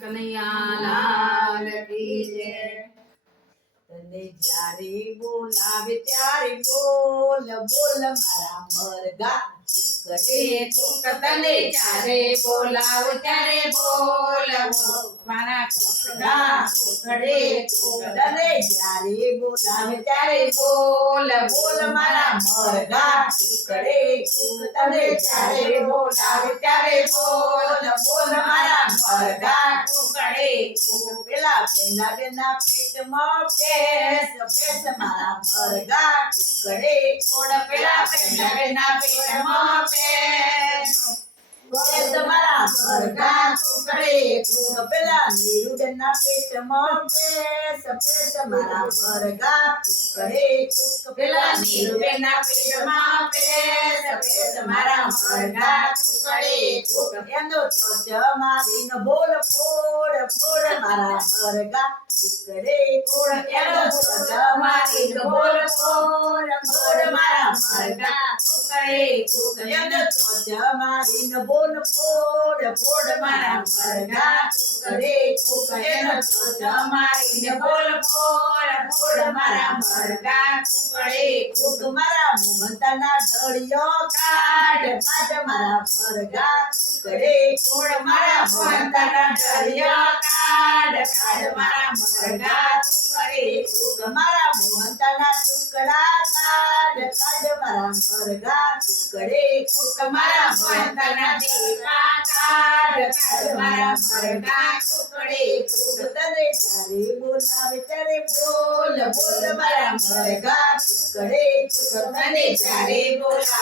કનૈયા લાલ કી જય. તને જ્યારે બોલાવે ત્યારે બોલ બોલ મારા મરગા કરે તો તને જ્યારે બોલાવ ત્યારે બોલ મારા કોકડા. કોકડે કોક તને જ્યારે બોલાવે ત્યારે બોલ બોલ મારા મરગા ટુકડે તને જ્યારે બોલાવે ત્યારે બોલ બોલ મારા મરગા કોકડે પેલા બેના પેટમાં પેસ પેસ મારા મારા મરઘા કુક એનો ચોચ મારીને બોલ ફોડ ફોડ મારા મરગા મારીને બોલ ફોડ ફોડ મારા મરઘા ટુકડે કુક ફોડ મારા મરગા તું કરે ફોડ મારા ટુકડે મોહનતાના ઢળિયો કાઢ કાઢ મારા મરગા ટુકડે દરિયા કાઢ કાઢ મારા ટુકડે મોહનતાના ટુકડા કાઢ કાઢ મારા મરગા ટુકડે દીવા મરઘા ટુકડે કુક તને જ્યારે બોલાવે ત્યારે બોલ બોલ તને બોલ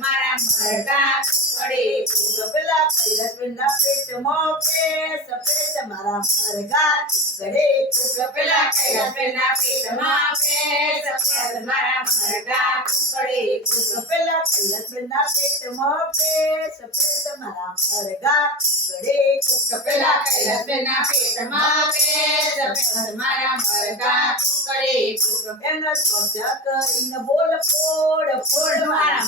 મારા મરઘા ટુકડે કુક પેલા કૈલાસબેનના પેટમાં પેસ પેસ મારા મરગા ટુકડે કુક પેલા પેટમાં પેસ પેસ મારા મરઘા ટુકડે કુક પેલા પેટમાં પેસ પેસ મારા મરગા ટુકડે કુક પેલા પેટમાં પેસ પેસ મારા મરઘા ટુકડે કુક એનો ચોચ કરીને બોલ, ફોડ મારા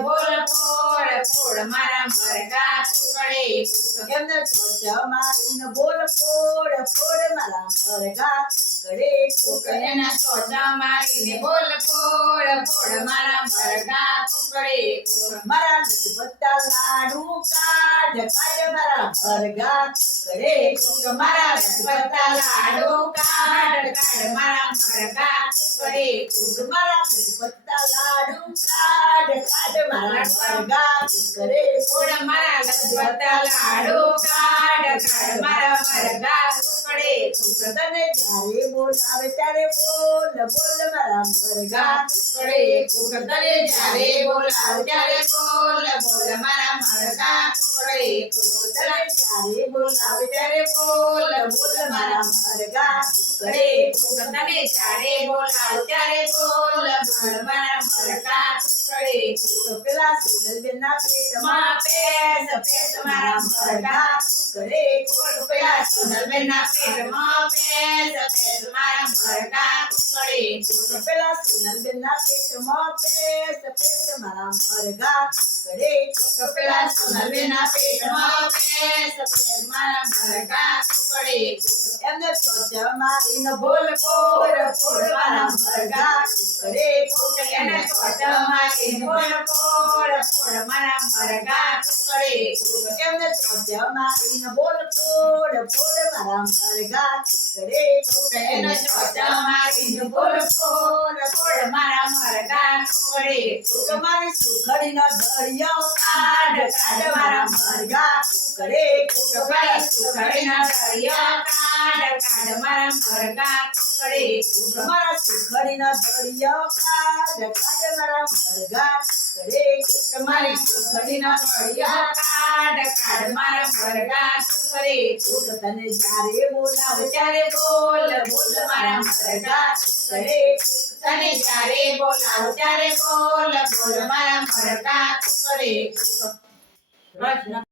બોલ, ફોડ ફોડ મારા મરઘા મરગા ટુકડે કયાના ચોચા મારીને બોલ પોળ પોળ મારા મરઘા કોર મારા લજબત્તા લાડુ કાઢ કાઢ મારા મરગા ટુકડે મારા રસપત્તા લાડુ કાઢ કાઢ મારા મરઘા ટુકડે મારા લજબત્તા લાડુ કાઢ કાઢ મારા મરગા ટુકડે કોર મારા રસપત્તા લાડુ કાઢ કાઢ મારા મરઘા ટુકડે તને જ્યારે બોલાવે ત્યારે બોલ બોલ બોલ બોલ મારા પેલા સોનલબેનના પેટમાં માં પેટ પેસ મારા મરઘા ટુકડે કોડ પેલા પેલા સોનલબેનના પેટમાં એમને મારા મરગા ટુકડે એને ચોટમારી બોલ ફોડ ફોડ મારા મરઘા ટુકડે એમને ચોચ મારીને બોલ ફોડ ફોડ મારા મરગા ટુકડે એને ચોટમારી બોલ ફોડ ફોડ મારા મરઘા ટુકડે તમારી સુખડીનો દરિયો કાઢ કાઢ મારા મરગા ટુકડે કપાઈ સુખડીના દરિયા કાઢ કાઢ મારા મરઘા ટુકડે તમારા સુખડીનો ધડિયા કાઢ કાઢ મારા મરગા ટુકડે તમારી સુખડીના ધડિયા કાઢ કાઢ મારા મરઘા ટુકડે તને જ્યારે બોલાવ, ત્યારે બોલ બોલ મારા મરગા કરે તને જ્યારે બોલાવ, ત્યારે બોલ બોલ મારા મરગા ટુકડે